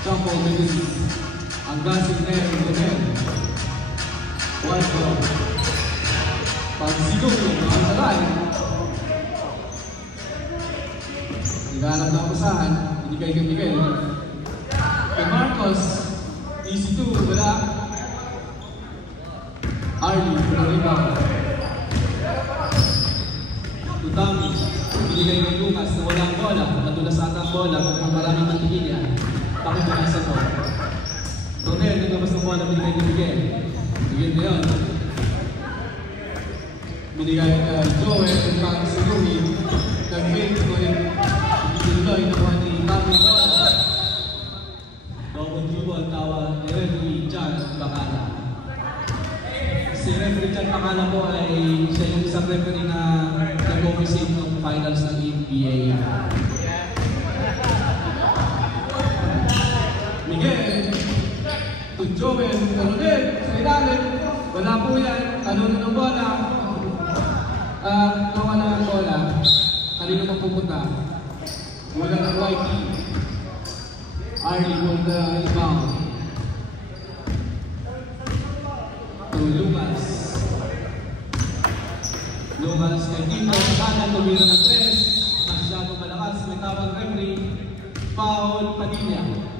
Jumbo Medellin, ang gasing na yung Donel. Waldo, Pagsiluwi, ang salay. Naghanap ng pasahan, binigay kay Miguel. Kay Marcos, easy 2, wala. Arlie, rebound. Tutami, binigay kay Lucas na walang bola. Matulas ata ang bola, kung maraming mantigilya. Bakit mo nasa to? Donel, nagabas ng bola, binigay kay Miguel. Miguel na yun. Binigay kay Joel, kung Pagsiluwi. Nag-win ko rin. Tuloy nakuha ni Tami ang bola. Double dribble, tawa ni referee John Bacala. Si referee John Bacala po ay siya yung isang referee na nag-officiate ng finals ng NBA. Miguel, to Joel, Coronel, sa ilalim. Wala po yan. Tanong ng bola. Nawala ang bola. Kanino pa pupunta? Wala ng YP. Arlie on the rebound. To Lucas. Lucas kay Tito. Kanan, tumira ng 3. Masyadong malakas. May tawag referee. Foul Padilla.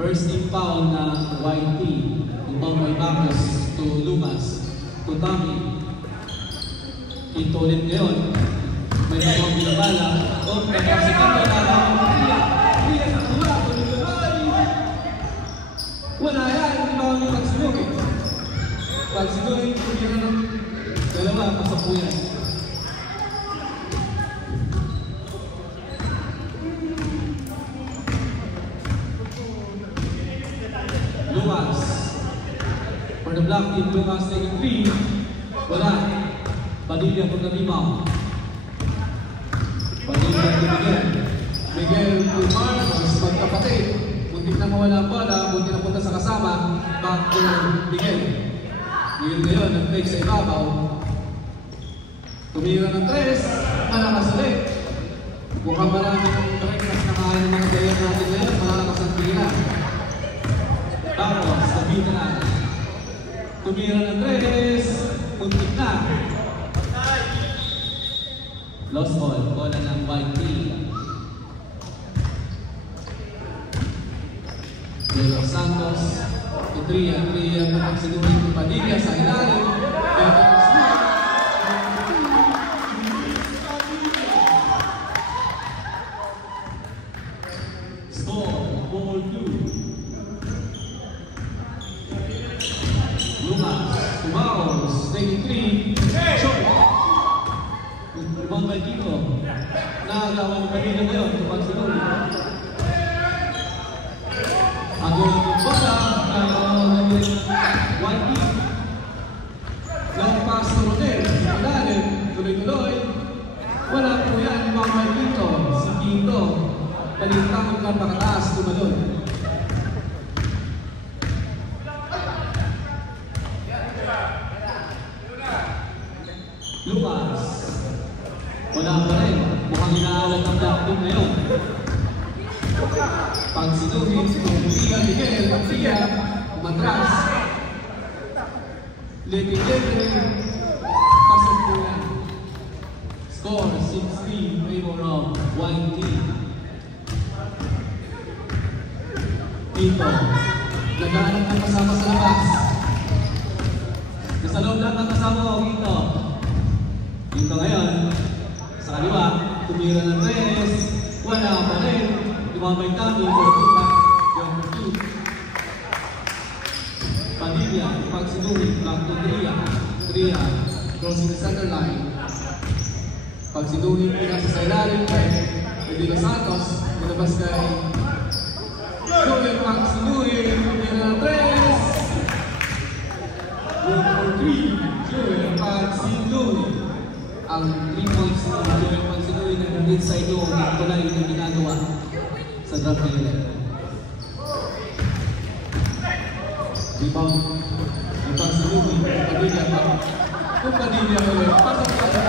First team foul na YT. Itong may Marcos to Lucas. To Tommy. Ito ulit ngayon. May nagawang binabala. O, nagkaksikito na lang. Ria sa tula. Wala yan. Hindi ba kami Pagsiluwi? Pagsiluwi, tumira ng dalawa. Pasapuyan. Lucas. For the black team, Lucas taking 3. Wala. Padilla for the rebound. Padilla to Miguel. Miguel to Marcos. Magkapatid. Muntik na mawala ang bola. Muntik na punta sa kasama. Back to Miguel. Miguel ngayon, nag-fake sa ibabaw. Tumira ng 3. Malakas ulit. Mukhang maraming breakfast na kain ng mga player natin ngayon. Malalakas ang tira. Tapos, sabihin na. Tumira ng 3. Muntik na. Lost ball. Bola ng white team. Diego Santos. Tria Pagsiluwi ng Padilla sa ilalim. Score, 4-2. Lucas, Tumaos, taking 3. Shot. Rebound by Tito. Nakagawa ng Padilla ngayon. Pagsiluwi. Ako yung bola. One team. Long pass to Rodel. Ilalim. Tuloy-tuloy. Wala po yan. Rebound by Tito. Si Tito. Palintang ng pakataas. Tumalon. Lucas. Wala pa rin. Mukhang inaalat ang black team ngayon. Pagsiluwi, Ria, Miguel, Ria, Matras. Lete, Pasapuyan. Score, 16, favor of one team. Tito, naghahanap ng kasama sa labas. Nasa loob lang ang kasama ko, Tito. Tito ngayon, sa kaliwa, tumira ng 3. Wala pa rin. Lumabay Tami, yung 2. Padilla, Pagsiluwi, back to Tria, crossing the center line. Pagsiluwi, pinasa sa ilalim kay Diego Santos, nilabas kay Joel Pagsiluwi, tumira ng 3. Room for 3, Joel Pagsiluwi. Ang 3 points ng Joel Pagsiluwi na inside low, tulay na ginagawa sa draft nila. Rebound. Ang Pagsiluwi, Padilla. Kung Padilla ulit, pasok pa sa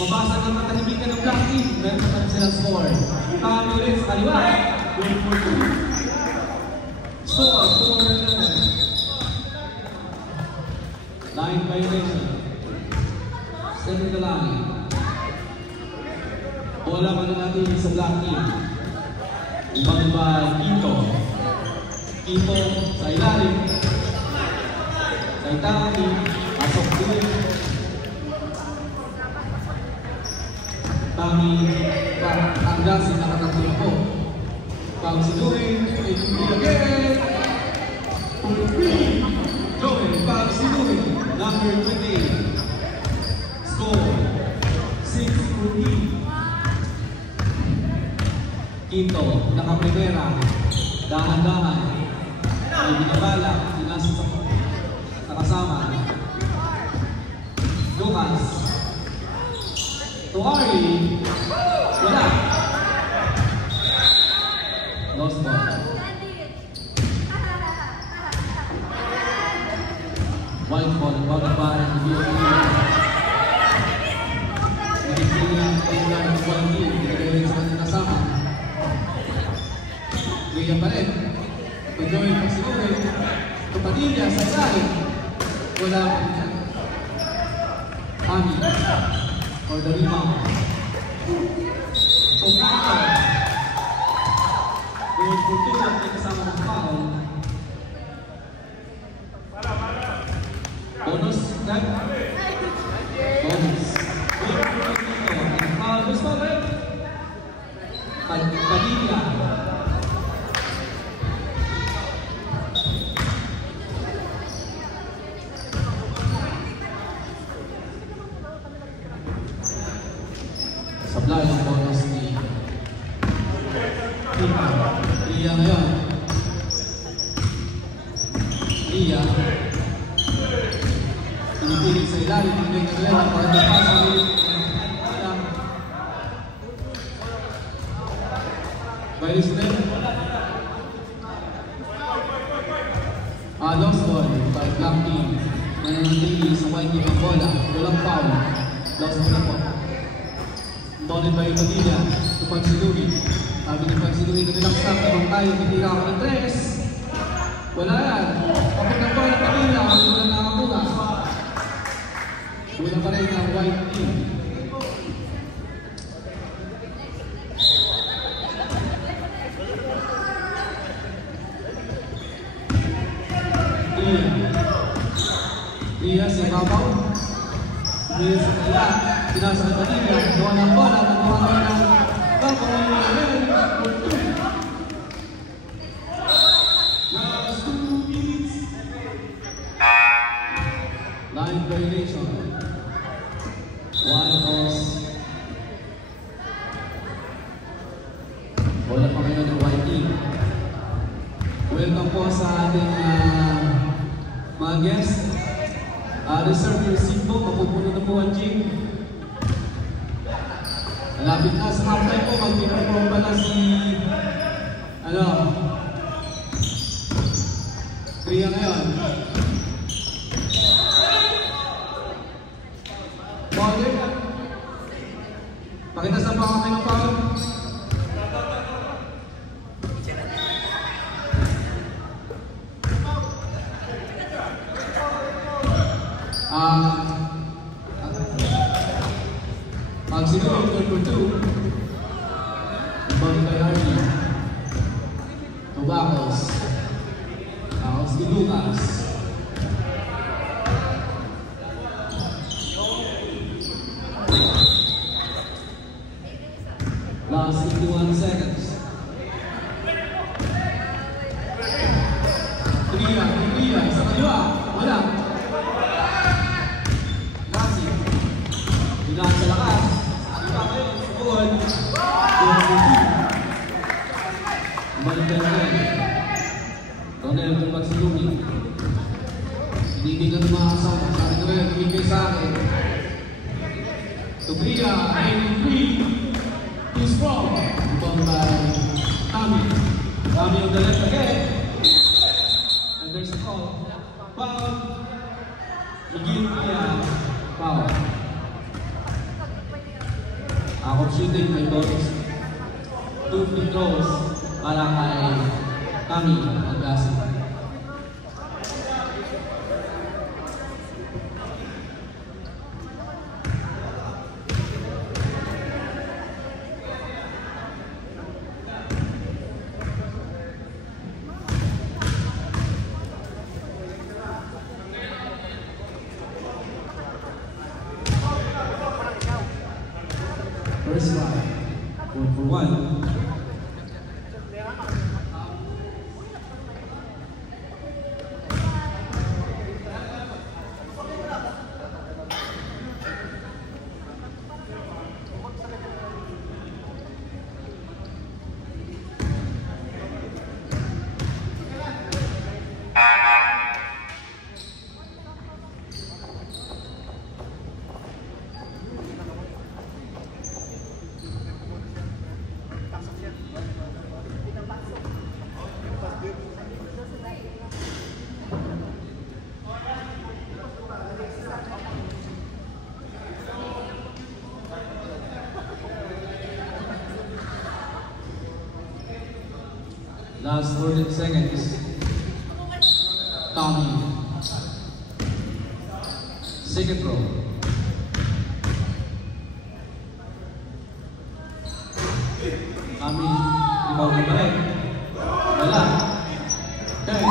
Mabasa ng matahimikan ng black team. Meron pa silang score. Kami ulit sa kaliwa. Goal for 2. Score, 4-11. Line violation. Step in the line. Bola pa na natin sa black team. Ibang ba Quito. Quito sa ilalim. Sa itang pasok din. Kami anggasin nakatatlo po. Kami sinuhin, again. Joel, kami sinuhin, number 28. Score, 6-14. Quinto, naka-primera, dahan-dahan. May binabala, pinasa sa nakasama. Lucas. Tuari. Wala. Lost ball. White ball, ball by the Nagiging ang one team, nagiging sa kanyang kasama. Gaya pa rin. Pag-join pa siguro, Kapadilla sa ilalim. Wala pa rin. Ami. For the rebound. So, goal for 2 at may kasama ng foul. Bonus, step. Bonus. Goal for 2. And foul, gusto ulit. Padilla. Sablay ang bonus ni Iya ngayon. Iya pinipilit sa ilalim ng Venezuela para napasa ulit Baylisden. Lost ball by black team. Nananatili sa white team ang bola. Walang foul. Lost ball na po. Bonnet by Padilla, to Pansiluhi. Sabi ni Pansiluhi na nilang stop naman tayo, titira ako ng 3. Wala yan. Kapag ng bola Padilla, wala nakakuha. Wala pa rin ang white team. Iya si Babaw. Iya si Kaya. Pinasa ng Padilla, gawa ng bola, nagawa ng last 2 minutes. Line violation. 1 toss. Bola pa ngayon ng white team. Welcome po sa ating mga guests. Reserve your seat po, mapupuno na po ang gym. Malapit na sa halftime po, mag-perform pa na si Kriya ngayon. Bowler, pakita sa baka kayo ng foul. Magsiguro for 2. Bali kay Hardy. Tobacos. Si Lucas. Last 51 seconds. Triya, sa kaliwa. Wala. Kasi. Bilang sa lakas. Balik na rin. Ronel kung magsilumi. Hindi ka ng mga kasama. Sabi ko rin, bigay sa akin. Tubria, 93. Too strong. Ibang by Tommy. Tommy on the left again. And there's a call. Foul. Miguel Pia. Foul. Ako shooting may bonus 2 free throws para kay Kami Agasi. First line, 1 for 1. Last 40 seconds. Tommy. Second row. Tommy, rebound na balik. Wala. Okay.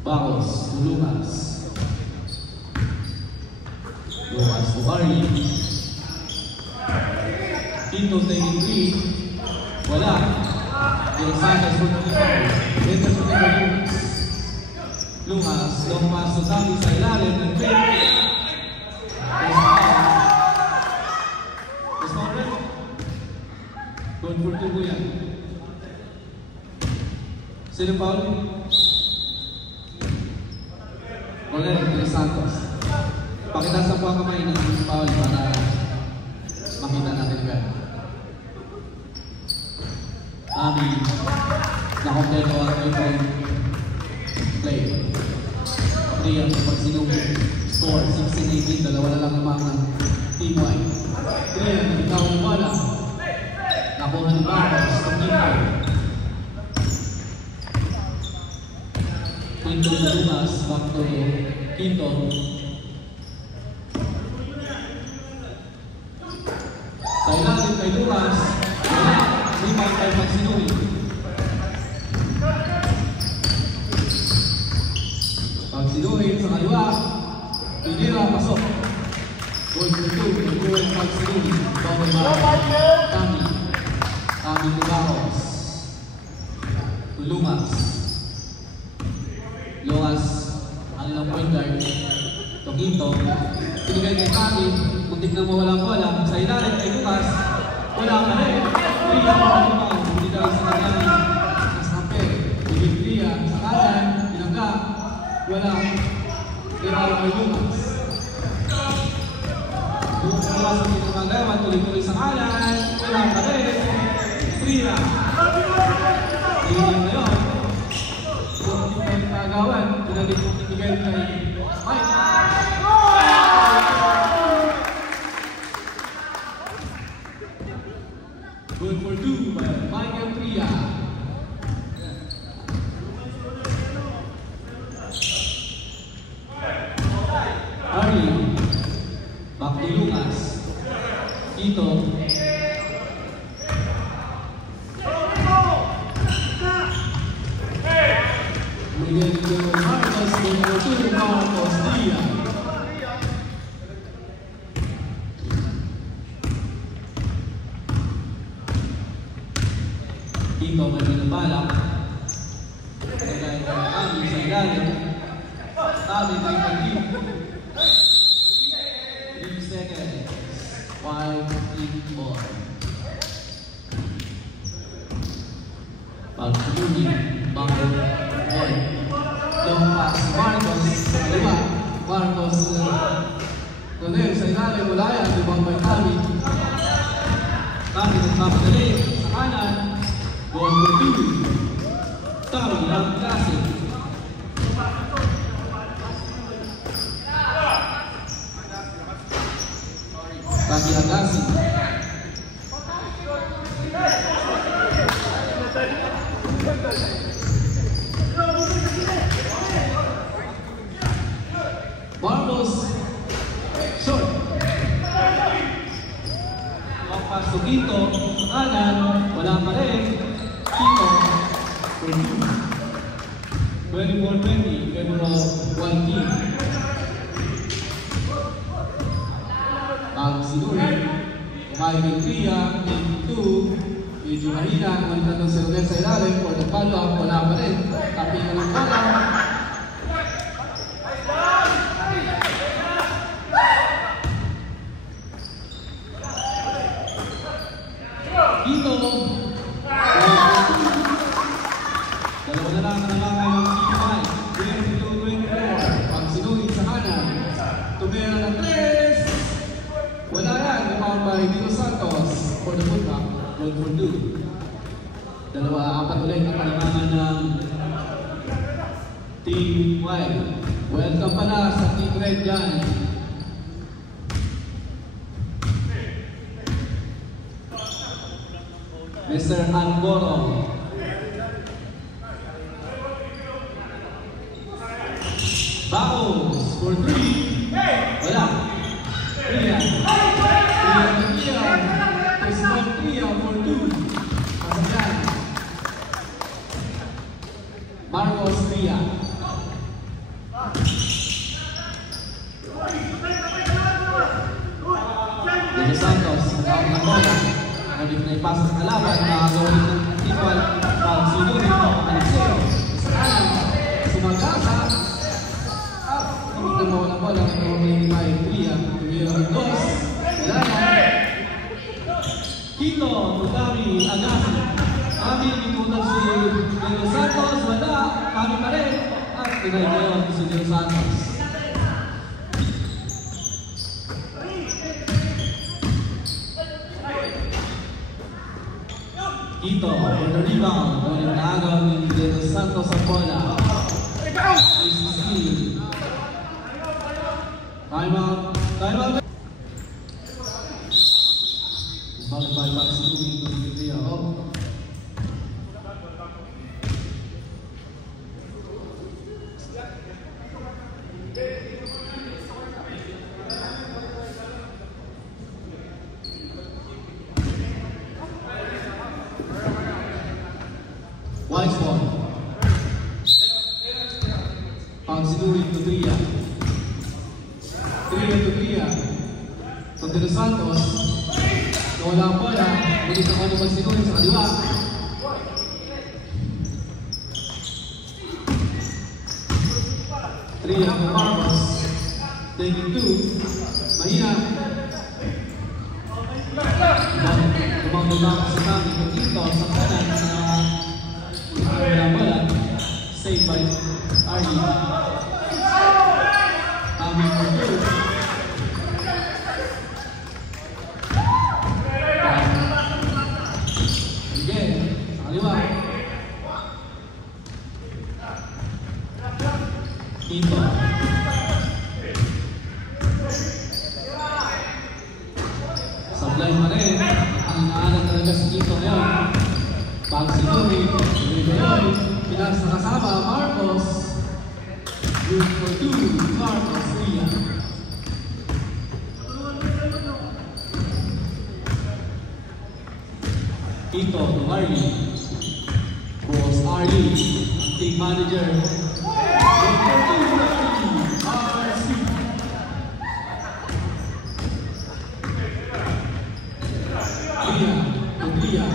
Bacos, Lucas. Lucas to Barry. Pinto taking 3. Wala. Yung Santos for the foul. Enter for the Lucas. Lucas, long pass to Sammy sa ilalim ng fake. Is foul red? Good for 2 po yan. Sino foul? Wala rin, Santos. Pakitasan po ang kamay ng foul para makita natin agad. Ami, nakompleto ang 3-point play. 3 ang pagsinugin. Score, 16-18, dalawa na lang naman ng team wide. 3 ang ikaw ng bola. Nakuha ni Bacos, Tokito. Quinto na Lucas, back to Quinto. Sa ilalim kay Lucas, rebound kay Magsinui. Magsinui sa kaliwa, pinira, pasok. Goal to 2, goal Magsinui. Bawal ba? Kami to Bacos. To Lucas. Lucas, ang ilang point guard, Tokito, pinigay kay Kami, muntik na mawala bola, sa ilalim kay Lucas, wala ka rin, Ria Palimaw, hindi dahil sa kanyang naskampe, bigit Ria, sa kanan, pinangga, wala, kaya kay Lucas. Lucas ang pinamagawa, tuloy-tuloy sa kanan, wala ka rin, Ria. Hindi ngayon, Nagawan, pinalik mo ibigay kay Mike. Good for 2 by Mike and Priya. Ari, back to Lucas. Ito. Miguel de Marcos, número 2, Marcos Diaz. Ito may binabala. Kaya kami sa ilalim. Tabi may pag-give. 3 seconds. 5 ball. Pag-tuloy, bago, ball. Long pass, Marcos, kaliwa. Marcos, ilalim mula yan, ibang by Tami. Tami nagpapadali sa kanan. Ball for 2. Tami ang klase. Tami Agassi. Marcos short. Pass to Quito sa kanan, wala pa rin. Quito 24-20, February 1 team. Ang sinuhin, Michael Pia, 82, medyo mahina, kumalitan ng sinuhin sa ilalim, for the follow-up, wala pa rin. Tapingan ng bola. Quito, dalawa na lang nalangay ng CPI, 22-24, ang sinuhin sa kanan, tumira ng 3, wala yan, naman by Dino Santos for the putback, goal for 2. Apat ulit ang palimangan ng Team White. Welcome pala sa Team Red dyan. Mr. Angoro. Baos for 3. Wala. Tria. Personal Tria for 2. Pasagyan. Marcos Tria. Dino Santos. Nagkawag ng bola. Naging na ipasa sa kalaban, nakagawin ng equal pag sinuhin ng Aliseo. Sa kanan, sumagasa at kumita mo ng bola ng Romeo May Tria. Tumira ng dos, wala na. Quito, Tutami, Agassi. Kami inipunan si Dino Santos, wala. Kami pa rin. At tinaygayon si Dino Santos. Quito, for the rebound, ulit naagaw ni Dino Santos sa bola. ACC. Time out. Balik back si Louie to the video. Wise ball. Pangsinuhin to Tria. Tria. So Dino Santos. Nawala ang bola. Muli sa kanya magsinuhin sa kaliwa. Tria ng Marcos. Taking 2. Mahina. Lumang sa kami kung dito sa kanan sa wala bola. Saved by Arnie. Kami for 2. Again, sa kaliwa. Quito. Supply pa rin. Ang naalan talaga si Quito ngayon. Pag si Louie, pinas na kasama, Marcos. Good for 2, Marcos Tria. Quito to Arlie. Balls Arlie, team manager. Good for 2, RC. Tria.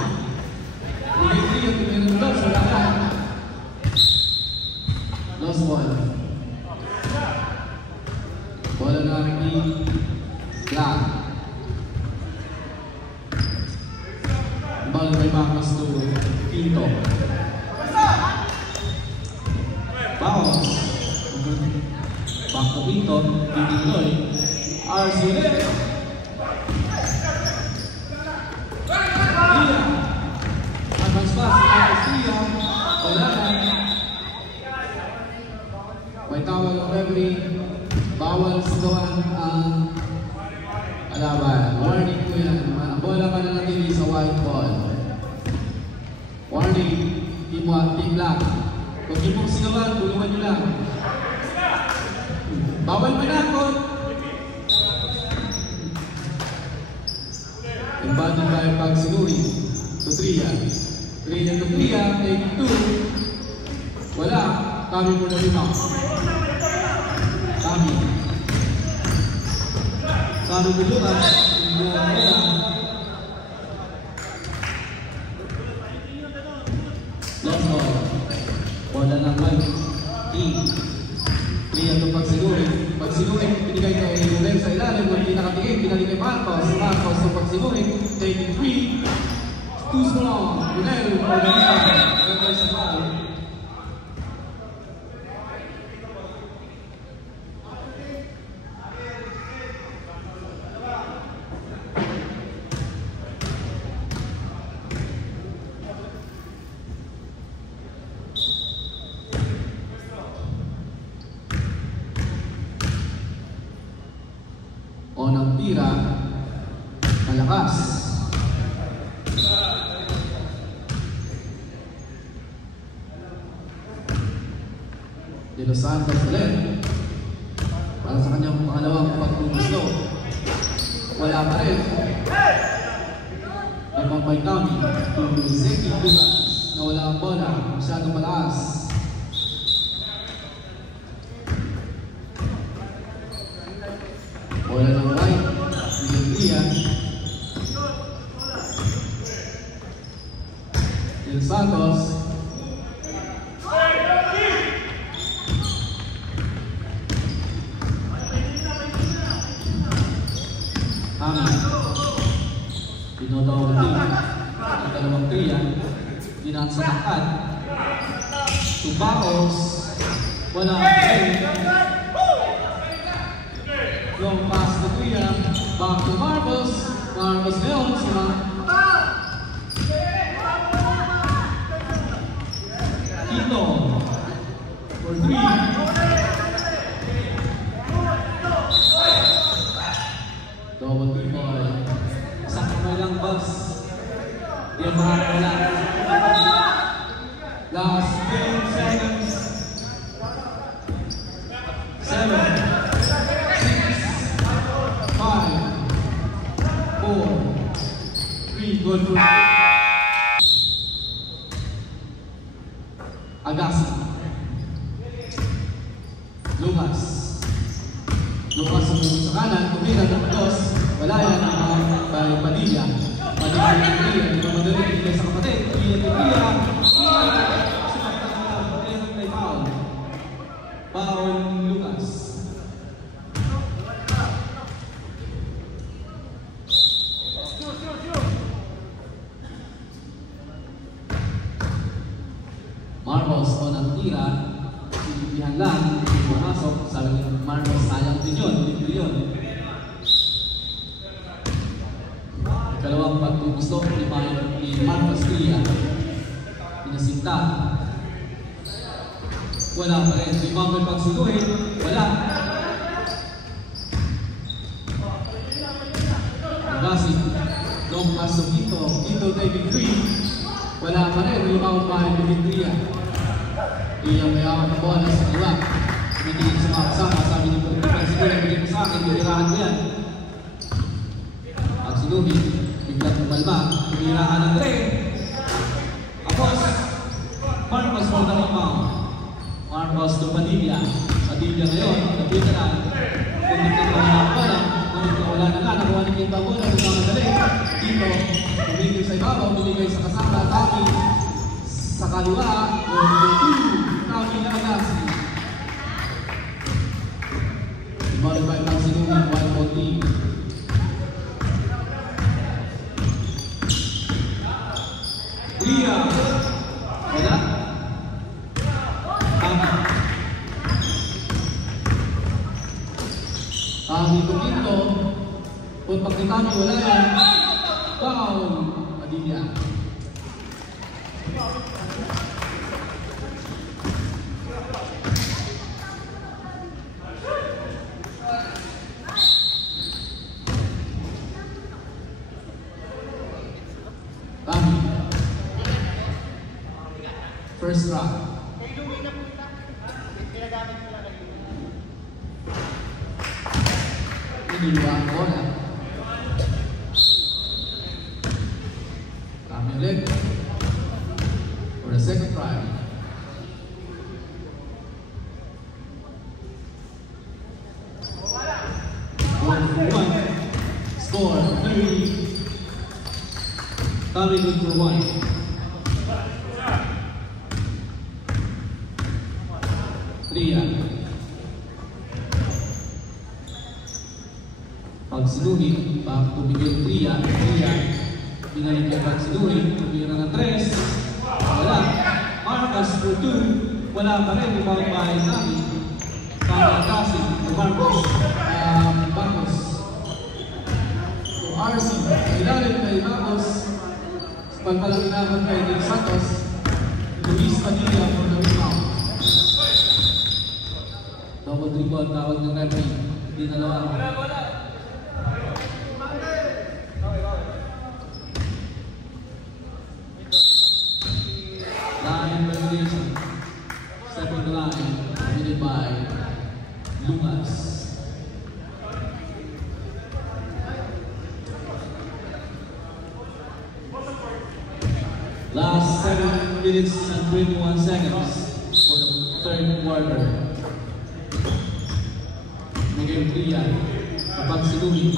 Tria tumira ng dos, wala ka. Lost ball. Bola ng Team Black. Ball by Marcos to Quito. Baos. Back to Quito. Quito RC. referee, bawal sigawan ang kalaban. Warning po yan. Bola pa na natin sa white ball. Warning, team black. Kung di mong sigawan, tulungan nyo lang. Bawal manakot. Embodied by Pagsinuri to Tria. Tria to Tria, take 2. Wala. Kami po na rin ako. Kami po Lucas. Lost ball. Bola ng white team. Tria to Pagsinuri. Pagsinuri, pinigay kay Ruben sa ilalim. Nung pinakatingin, pinalik kay Marcos. Marcos to Pagsinuri. Taking 3. Too strong. Runel, Organita. Refer sa foul. O ng tira, malakas. De Los Santos ulit. Para sa kanyang pangalawang pagpupusto. Wala pa rin. Nagpapay kami to Zeki Lucas na wala ang bola. Masyadong malakas. Bola ng right, Tria. Del Santos. Pinotawag din ang dalawang Tria. Dinansakan. Tubacos. Wala ang long pass to Tria, back to Marcos. Marcos ngayon sila. Quito for 3. Double people. Sakit mo lang boss. Yan makakawala. Last 10 seconds. 7. 3, good for Agassi. Lucas. Lucas sa kanan, tumira ng dos. Wala yan by Padilla. Padilla ng Tria, hindi pa madali hindi sa kapatid. Tria to Tria. Foul Lucas. Marcos o ng tira, sinipihan lang, pumasok, sabi ni Marcos, sayang din yun, dito yun. Ikalawang pagpupusto ni Marcos Tria, pinasinta. Wala pa rin, limang pagsinuhin, wala. Agassi, long pass to Quito, Quito taking 3. Wala pa rin, rebound by Tria. Tria may awat na bola sa iwa. Hindi sa mga kasama, sabi ni Pagsinuhin, siguro hindi ko sa akin, binirahan ko yan. Pagsinuhin, biglang tumalma, binirahan ng 3. Tapos, Marcos for the rebound. Marcos to Padilla. Padilla ngayon, nabita na. Kung hindi ka wala bola, kung wala na nga, nakuha ni Quinta bola, kung madali. Dito, tumigil sa ibabaw, tumigil sa kasama, Taki sa kaliwa, Taki na Agassi. Modify ng Sinungan, 1-14. Tria. Wala. Taki to Quinto. Kung pagkitami wala yan, foul Padilla. First round. Iniwa ang bola. Kami ulit. For the second try. One. Score 30. Kami good for 1. Tria. Pagsinuhin, back to Miguel Tria. Binalik kay Pagsinuhin, tumira ng 3. Wala. Marcos for 2. Wala pa rin, ibang bahay namin. Kakakasin, Marcos. Marcos. To RC. Ilalim kay Marcos. Pagpalang inaman kay Nick Santos. Luis Padilla for the rebound. Double dribble, tawag ng referee. Hindi na lang. Line regulation. Step on the line. Committed by Lucas. Last 7 minutes and 21 seconds for the third quarter. Miguel Tria, Pagsinuhin.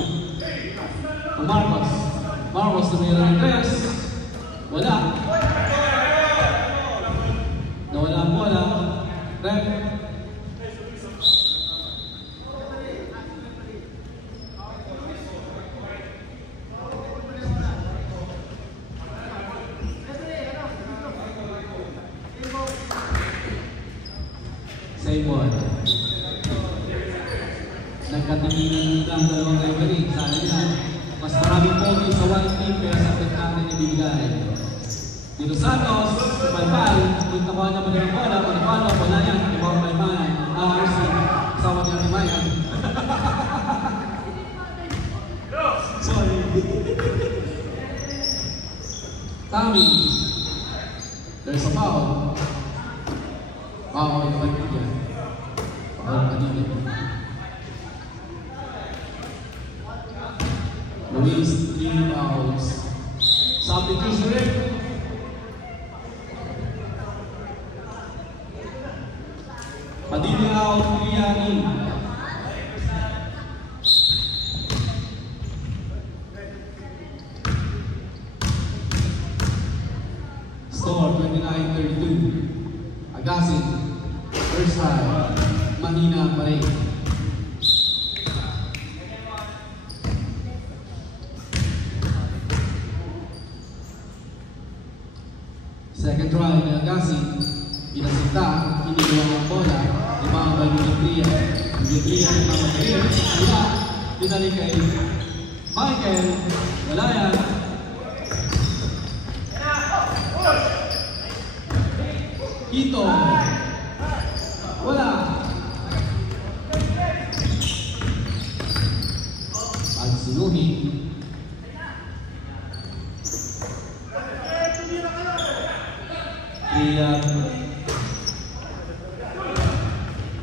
Marcos. Marcos tumira ng 3. Wala. Nawala ang bola. Rep. Same one. Nagkatinginan lang dalawang referee. Sabi niya, mas maraming pogi sa one team kaya sa atin natin ibibigay. Dito Santos, Palpal, kung nakuha naman ng bola, Palpal, wala yan, ibang Palpal, RC, kasama niya ni Maya. Sorry. Tommy, there's a foul. Foul, Padilla. Foul, Padilla. Luis, 3 fouls. Substitution rin. Padilla out, Tria in. Score 29-32. Agasin, first time, mahina pa rin. Second try ni Agasin, pinasinta, iniwa ang bola, limang by Tria. Tria na naman kayo, wala, binalik kay Michael, wala yan. Ito, wala. Pagsinuhin.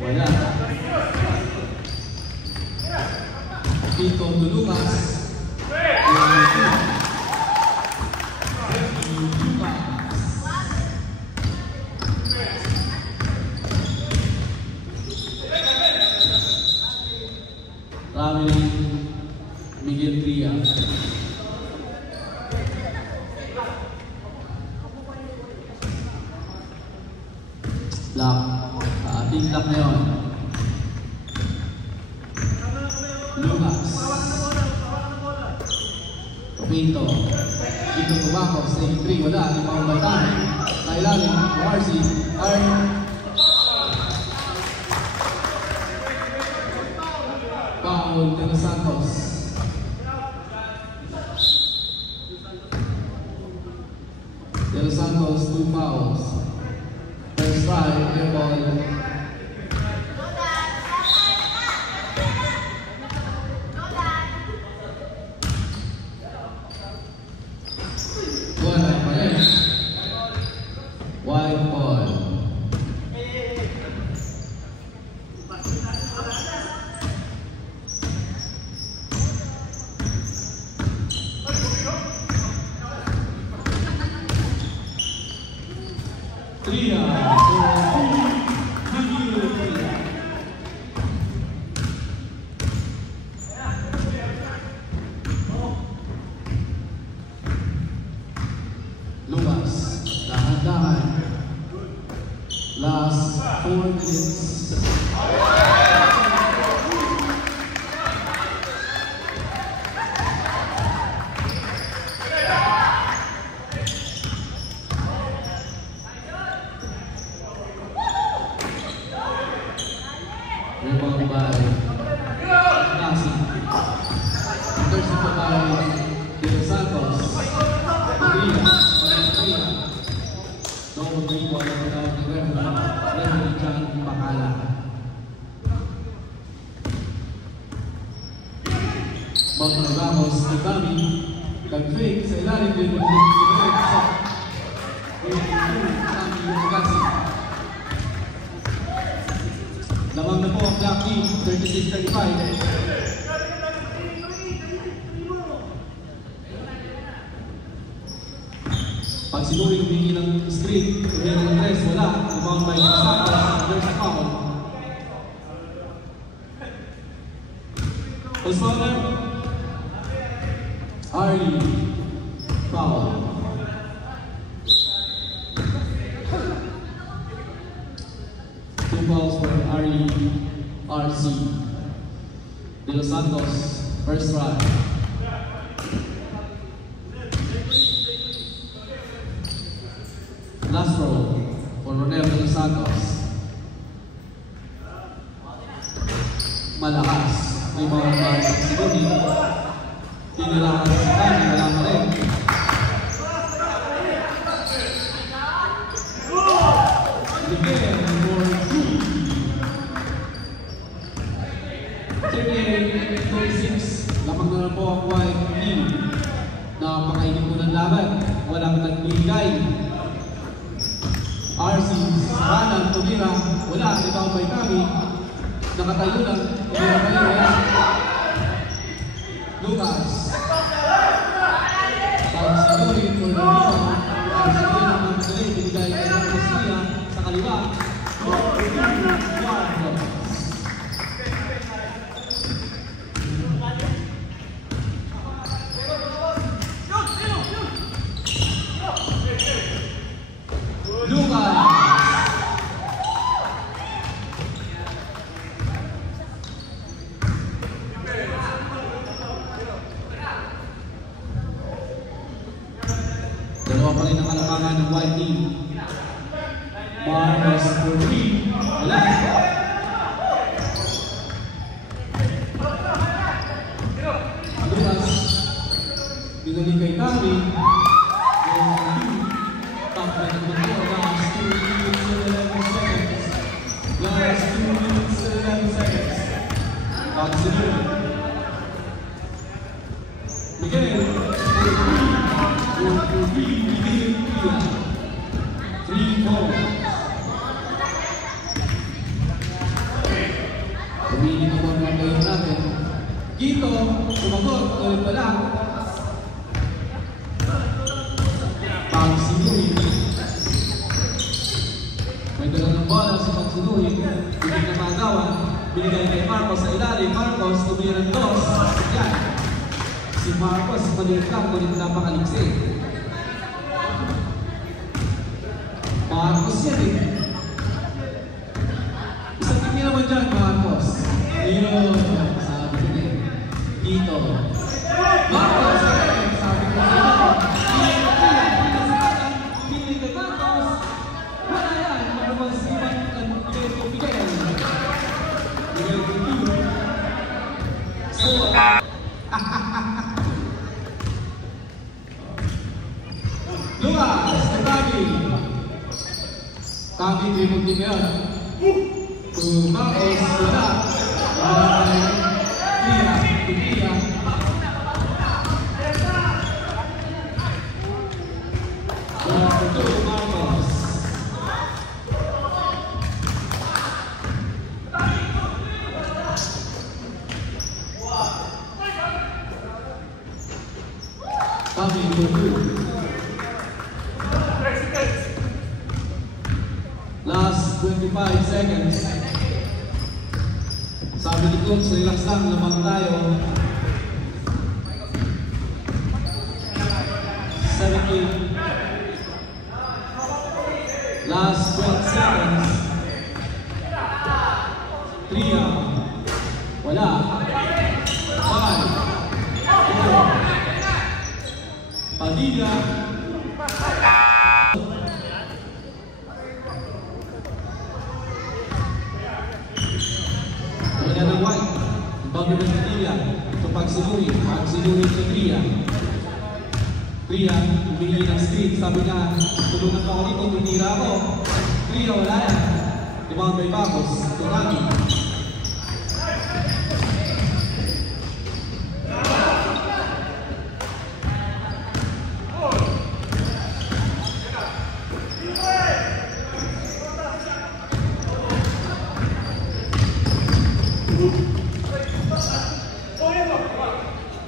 Wala. Ito, Lucas. Ramil Miguel Tria. Lock. Ating lock na yun. Lucas. Pinto. Dito tumakos. 3, wala. Limang batang. Nailalim. RC. Foul de los Santos. De los Santos, 2 fouls. First try, air ball. Wala pa rin. White ball. 4 minutes. Rebound by Nasi. First ito by De Los Santos. Double rebound ang tawag ni Reverend John Bacala. Bang Ramos ni Bami. Nag-fake sa ilalim din ng direct shot. Lamang na po ang Black Team, 36-35. Pag sinuri humingi ng screen, humingi ng tres, wala. Lamang by Santos, there's a foul. Osvaldo Arlie, foul. Two fouls for Arlie RC. De Los Santos, first try. Last roll for Ronel De Los Santos. Malakas. May mga siguri. Tinilakan sa kanya, wala pa rin. Again for 38-36. Lamang na po ang white team. Napakainip po ng laban. Walang nagbigay. RC, Sabanan, tumira. Wala, ikaw by kami. Nakatayo lang. Tumira pa rin, wala. Lucas. Tapos Dorin for the rebound. RC din ang magdali. Binigay kay Marcos Ria sa kaliwa. Dalawa pa rin ang kalamangan ng white team. Marcos Dorin. Wala. Lucas. Binalik kay Tami. Takpan ng mga last 2 minutes and 11 seconds. Last 2 minutes and 11 seconds. Oxygen. Miguel. 3-4. Pumili na po ang mga kayo natin. Gito, sumagot, ulit pa lang. Pagsinuhin. May dala ng bola sa pagsinuhin. Hindi na magawa. Binigay kay Marcos sa ilalim. Marcos, tumiran dos. Yan. Si Marcos, maliit lang, kulit napakaliksi. Marcos yan eh. Isang kimi naman dyan, Marcos. Ayun, sabi ko din. Dito. Marcos, sabi ko din. Pili kay Marcos. Wala yan, marumang sibat at Miguel. Miguel Coutinho. So, Lucas, Tami. Tami, dribble din yan. Marcos, wala. Pia. Marcos. Tami, last 25 seconds. Sabi ni Coach, relax lang, lamang tayo. 17. Last 12 seconds. Ito pagsinuhin sa Tria. Tria, humingi ng screen. Sabi niya, tulungan ako dito, tumira ako. Tria, wala yan. Rebound by Bacos. Tunagi.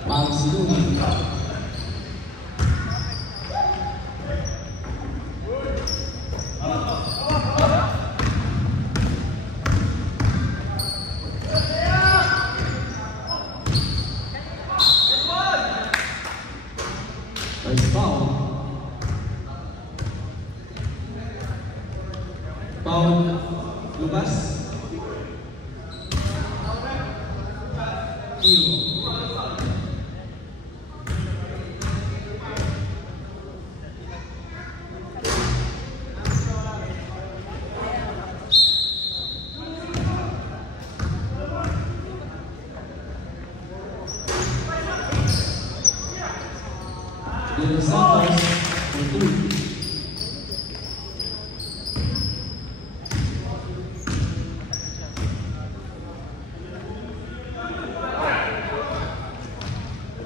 Pagsinuhin. First foul. Foul Lucas. Hero. De Los Santos for 2.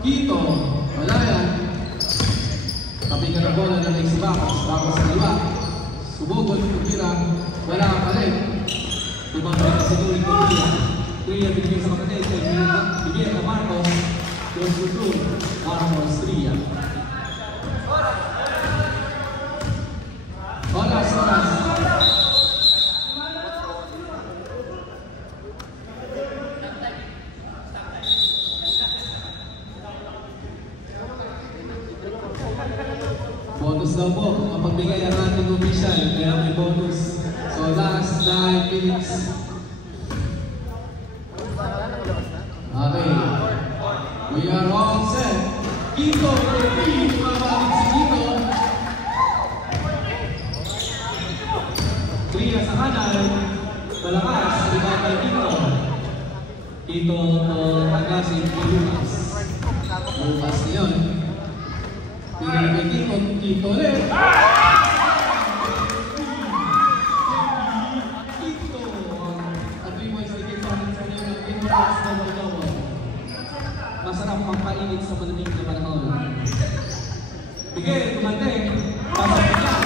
Quito, wala yan. Kapingan ng bola ng si Bacos. Bacos sa liwa. Subugol, tumira. Wala pa rin. Tumambay na sinulit ko Tria. Tria binigay sa kapatid. Bigyan na Marcos. Close to 2. Marcos, Tria. Oras. Bonus daw po, mapagbigay ang ating official, kaya may bonus. So last 9 minutes. Okay. We are all set. Quito, mabalik si Quito. Tria sa kanan, malakas, iba kay Quito. Quito tagasin kay Lucas. Lucas yun. Pinili kay Quito, Quito ulit. Quito, ang 3 points na Quito sa inyo ng Quito na Malagawa. Masarap pang kainit sa malamig na panahon. Bigay, tumante, pasapagyan.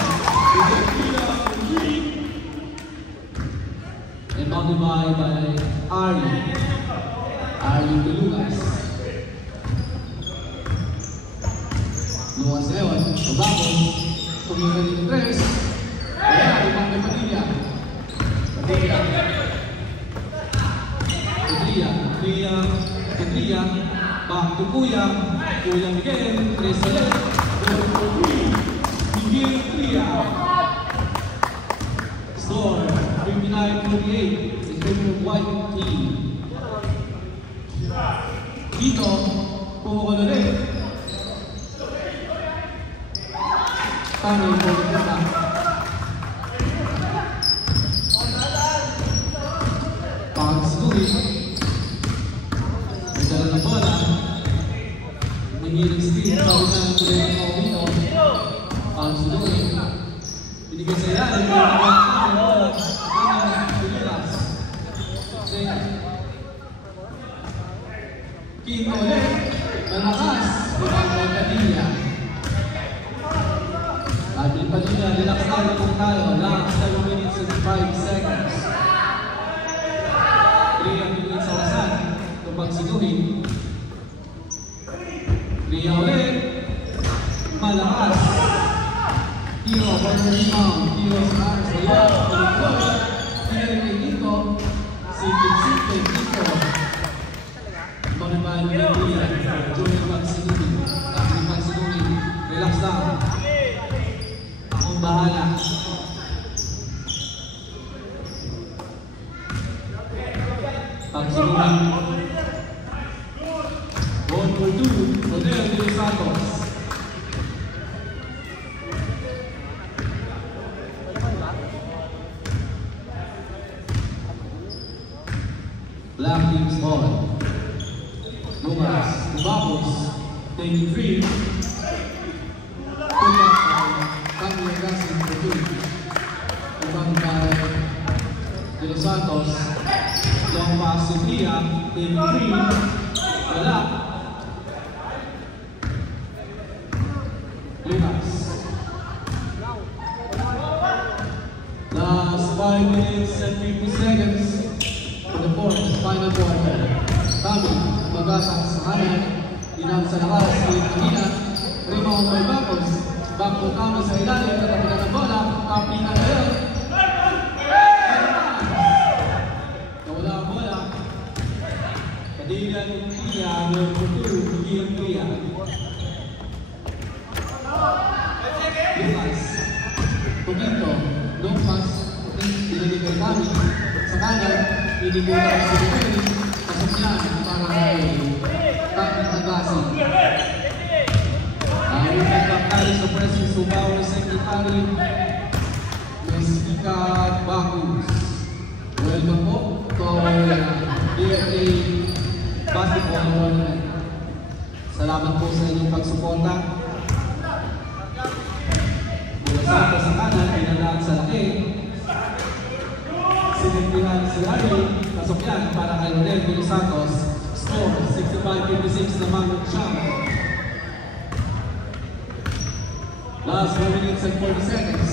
And bounded by Arlie to Lucas. Lucas na yun, Bacos, tumira yung 3. Kaya, ibang may Padilla. Padilla, back to Kuya Miguel, 3 ulit. Miguel Tria. Score 59-48 in favor of white team. Dito, pumukul ulit. Tama yung pumukul na. Pagsulit. May dala ng bola. Nangiling steam. Sabi na ng tuloy ng Paulino. Pagsulit. Binigay sa ilalim. Quito ulit, malakas, ibang may Padilla. Sabi ni Padilla, relax tayo kung tayo, last 7 minutes and 5 seconds. 3 minutes sa orasan, kung pagsinuhin. 3 ulit, malakas. Hero, corner rebound, Hero sa arms, ayan, palikot. Pinalik kay Quito, simple, Quito. Pagkakaan ng Tria, Joel Pagsinuhin, relax lang. Akong bahala. Pagsinuhin. Ball for 2, Rodel de Los Santos. Black team's ball. Lucas Bubbles, taking 3. Put up Kami Agasin for 2. Ibang kay De Los Santos. Long pass to Tia, taking 3. Wala. Lucas. Last 5 minutes and 50 seconds for the fourth final quarter. Kami, magasak sa kanan, inang sa lakas, Medina, rebound by Bacos, back to Kami sa ilalim, katapunan ng bola, Kami na ngayon. Nawala ang bola. Kadigan ng Tia, number 2, Bigyan Tia. Lucas, Pugito, long pass, binibigay Kami sa kanan, binibigay sa Bigyan, pasok yan para kay Kami Agasin. Ang nagkakali sa President Subaw Secretary, Ms. Ika Bacus. Welcome po to our DFA Basketball Tournament. Salamat po sa inyong pagsuporta. Mula sa sa kanan, pinadaan sa laki. Sinimpihan si Larry, pasok yan para kay Rodel De Los Santos. Score 65-56 naman ng Champ. Last 4 minutes and 40 seconds.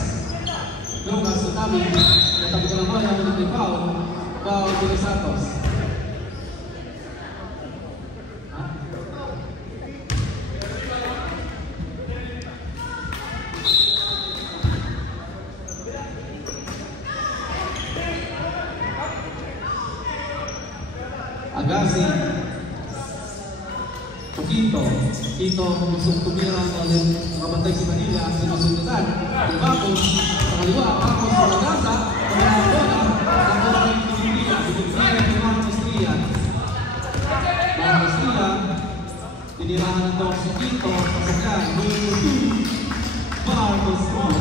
Lucas sa Kami, natabi ko ng bola, ulit yung foul. Foul De Los Santos. Agasin, Pugito, gusto tumira ng makabantay si Manila, sinusundutan. Bacos, sa kaliwa, Bacos sa Lagasa, wala ang bola, ang bola ng Pilipilia, binibigyan ng Marcos Tria. Marcos Tria, tinirahan ng Dok Pugito, pasagyan, number 2, Marcos Tria.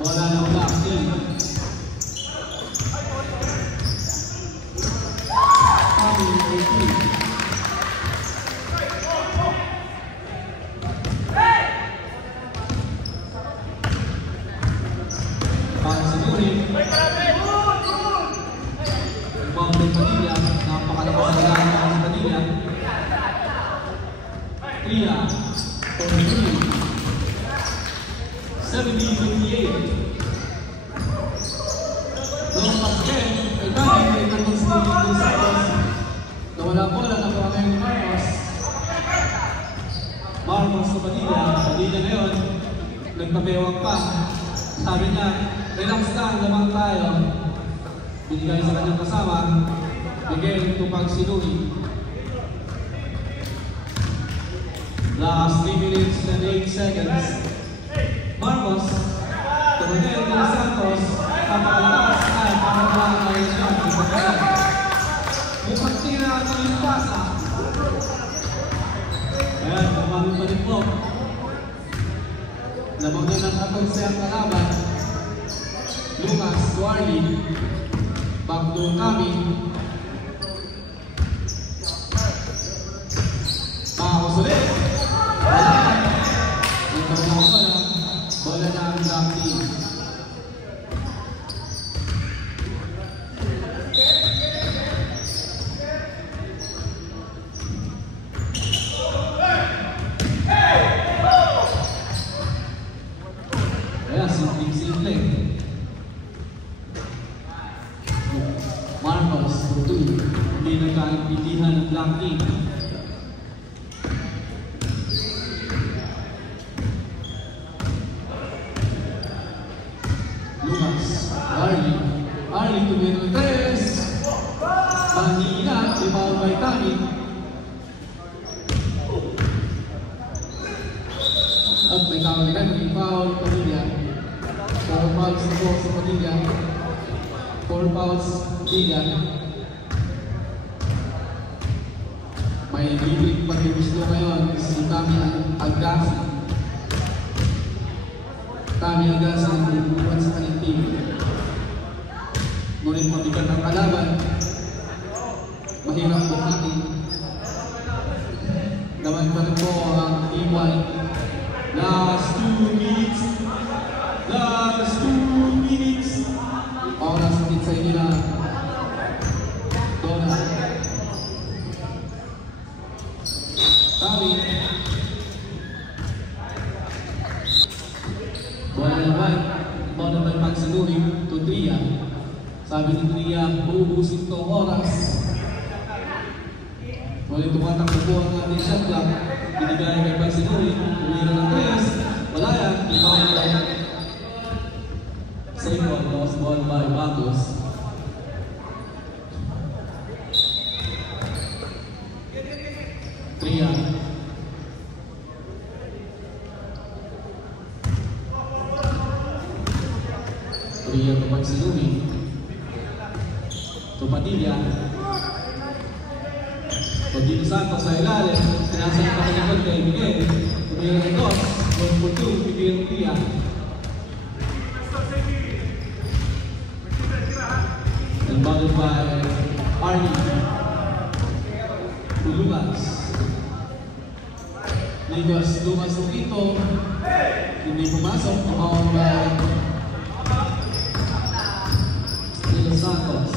Bola na ulang, Marcos sa Padilla ngayon, nagpabewang pa. Sabi niya, relax lang, lamang tayo. Binigay sa kanyang kasama, Miguel Tupag Sinuri. Last 3 minutes and 8 seconds. Marcos, Rodel De Los Santos, kapakalakas ay kapakalaan na rin siya. Mukhang tira at yung pasa. Ayan, kumamit pa rin po. Lamang na ng 14 ang kalaban. Lucas Duarli, back to Kami. Bacos ulit. Bola na ang Black Team. Simple. Marcos, 2. Hindi nagkaintindihan ng Black Team. Lucas, Arlie tumiro 3. Manila, rebound by Kami. At may kawalikan, may foul, Padilla. 4 fouls na po sa Padilla. 4 fouls, Padilla. May libreng pag-gusto ngayon si Kami Agasin. Kami Agasin ang bubuan sa kanyang team. Ngunit mabigat ang kalaban. mahirap buhatin. Naman pa rin po ang Team White. Last 2 minutes. Last 2 minutes. Oras din sa inyo na. Donald. Tabi. Bola naman. Bola naman Pagsaluhin to Tria. Sabi ni Tria, uubusin to oras. Ulit tumatakbo po ang ating shot clock. Binigay kay Pagsaluhin. Tumira ng 3. Wala yan. Rebound by Saybon. Lost ball by Matos. Tria. Tria to Pagsaluhin. To Padilla. Padilla Santos sa ilalim. Sinasang pakilikod kay Miguel. Tumira ng 2. 1-2. Bigay ng Tria. Inbounded by Arnie. To Lucas. Lucas Lupito. Hindi pumasok. Inbound by Padilla Santos.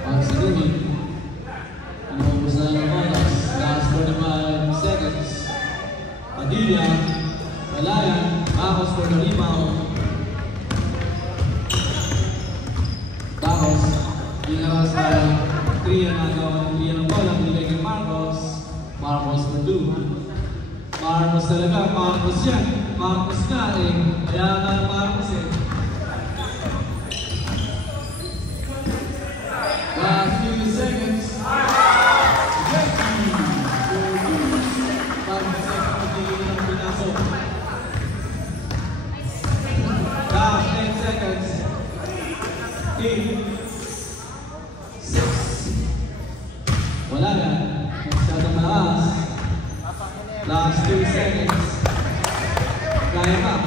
Pagsaluhin. Inubos na ng oras. Last 45 seconds. Padilla. Wala yan. Bakos for the rebound. Bakos. Inaras na Tria na gawa ng Tria ng bola. Binigay kay Marcos. Marcos for 2. Marcos talaga. Marcos yan. Marcos nga eh. Kaya nga Marcos eh. Last few seconds. Last 10 seconds. 8, 6. Wala na. Masyadong malakas. Last 2 seconds. Kaya pa.